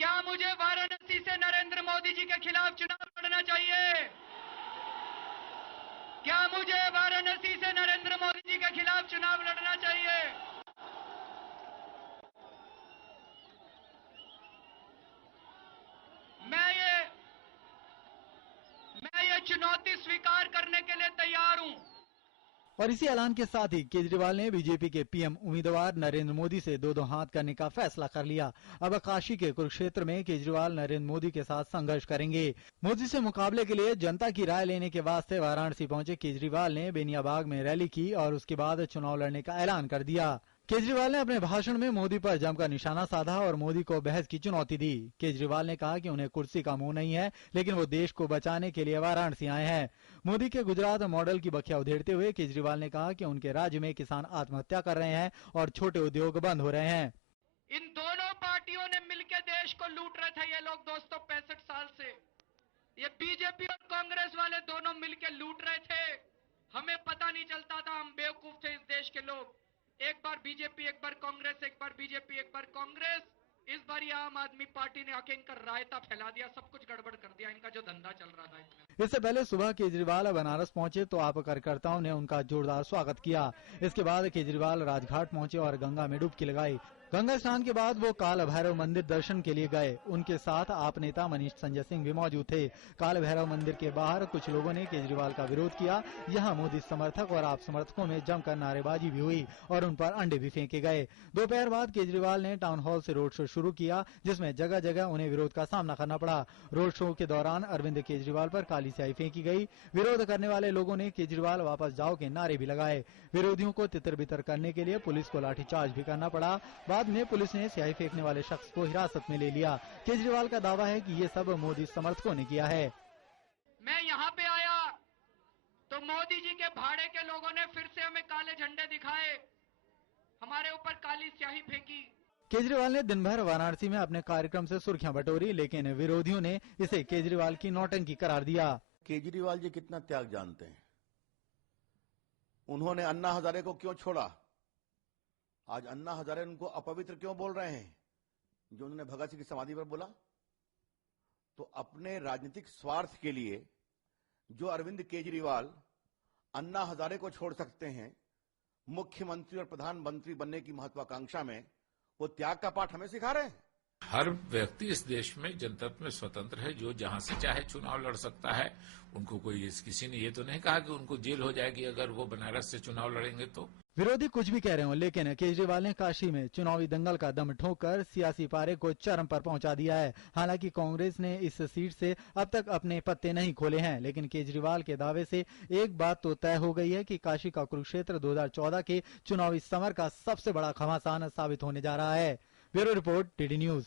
क्या मुझे वाराणसी से नरेंद्र मोदी जी के खिलाफ चुनाव लड़ना चाहिए? क्या मुझे वाराणसी से नरेंद्र मोदी जी के खिलाफ चुनाव लड़ना चाहिए? मैं ये मैं ये चुनौती स्वीकार करने के लिए तैयार हूं। और इसी ऐलान के साथ ही केजरीवाल ने बीजेपी के पीएम उम्मीदवार नरेंद्र मोदी से दो हाथ करने का फैसला कर लिया। अब काशी के कुरुक्षेत्र में केजरीवाल नरेंद्र मोदी के साथ संघर्ष करेंगे। मोदी से मुकाबले के लिए जनता की राय लेने के वास्ते वाराणसी पहुंचे केजरीवाल ने बेनियाबाग में रैली की और उसके बाद चुनाव लड़ने का ऐलान कर दिया। केजरीवाल ने अपने भाषण में मोदी पर जमकर निशाना साधा और मोदी को बहस की चुनौती दी। केजरीवाल ने कहा कि उन्हें कुर्सी का मुंह नहीं है, लेकिन वो देश को बचाने के लिए वाराणसी आए हैं। मोदी के गुजरात मॉडल की बखिया उधेड़ते हुए केजरीवाल ने कहा कि उनके राज्य में किसान आत्महत्या कर रहे हैं और छोटे उद्योग बंद हो रहे हैं। इन दोनों पार्टियों ने मिलकर देश को लूट रहे थे ये लोग दोस्तों 65 साल से। ये बीजेपी और कांग्रेस वाले दोनों मिलकर लूट रहे थे। हमें पता नहीं चलता था, हम बेवकूफ थे इस देश के लोग। एक बार बीजेपी, एक बार कांग्रेस, एक बार बीजेपी, एक बार कांग्रेस। इस बार ये आम आदमी पार्टी ने आके इनका रायता फैला दिया, सब कुछ गड़बड़ कर दिया, इनका जो धंधा चल रहा था इसमें। इससे पहले सुबह केजरीवाल बनारस पहुंचे तो आप कार्यकर्ताओं ने उनका जोरदार स्वागत किया। इसके बाद केजरीवाल राजघाट पहुंचे और गंगा में डुबकी लगाई। गंगा स्नान के बाद वो काल भैरव मंदिर दर्शन के लिए गए। उनके साथ आप नेता मनीष संजय सिंह भी मौजूद थे। काल भैरव मंदिर के बाहर कुछ लोगों ने केजरीवाल का विरोध किया। यहाँ मोदी समर्थक और आप समर्थकों में जमकर नारेबाजी भी हुई और उन पर अंडे भी फेंके गए। दोपहर बाद केजरीवाल ने टाउन हॉल से रोड शो शुरू किया, जिसमें जगह जगह उन्हें विरोध का सामना करना पड़ा। रोड शो के दौरान अरविंद केजरीवाल पर काली स्याही फेंकी गई। विरोध करने वाले लोगों ने केजरीवाल वापस जाओ के नारे भी लगाए। विरोधियों को तितर बितर करने के लिए पुलिस को लाठीचार्ज भी करना पड़ा। बाद में पुलिस ने स्याही फेंकने वाले शख्स को हिरासत में ले लिया। केजरीवाल का दावा है कि ये सब मोदी समर्थकों ने किया है। मैं यहाँ पे आया तो मोदी जी के भाड़े के लोगों ने फिर से हमें काले झंडे दिखाए, हमारे ऊपर काली स्याही फेंकी। केजरीवाल ने दिन भर वाराणसी में अपने कार्यक्रम से सुर्खियां बटोरी, लेकिन विरोधियों ने इसे केजरीवाल की नौटंकी करार दिया। केजरीवाल जी कितना त्याग जानते हैं। उन्होंने अन्ना हजारे को क्यों छोड़ा? आज अन्ना हजारे उनको अपवित्र क्यों बोल रहे हैं, जो उन्होंने भगत सिंह की समाधि पर बोला? तो अपने राजनीतिक स्वार्थ के लिए जो अरविंद केजरीवाल अन्ना हजारे को छोड़ सकते हैं, मुख्यमंत्री और प्रधानमंत्री बनने की महत्वाकांक्षा में वो त्याग का पाठ हमें सिखा रहे हैं। हर व्यक्ति इस देश में जनतंत्र में स्वतंत्र है, जो जहां से चाहे चुनाव लड़ सकता है। उनको कोई किसी ने ये तो नहीं कहा कि उनको जेल हो जाएगी अगर वो बनारस से चुनाव लड़ेंगे तो। विरोधी कुछ भी कह रहे हो, लेकिन केजरीवाल ने काशी में चुनावी दंगल का दम ठोककर सियासी पारे को चरम पर पहुंचा दिया है। हालांकि कांग्रेस ने इस सीट से अब तक अपने पत्ते नहीं खोले हैं, लेकिन केजरीवाल के दावे से एक बात तो तय हो गई है कि काशी का कुरुक्षेत्र 2014 के चुनावी समर का सबसे बड़ा घमासान साबित होने जा रहा है। Bureau report, TD news.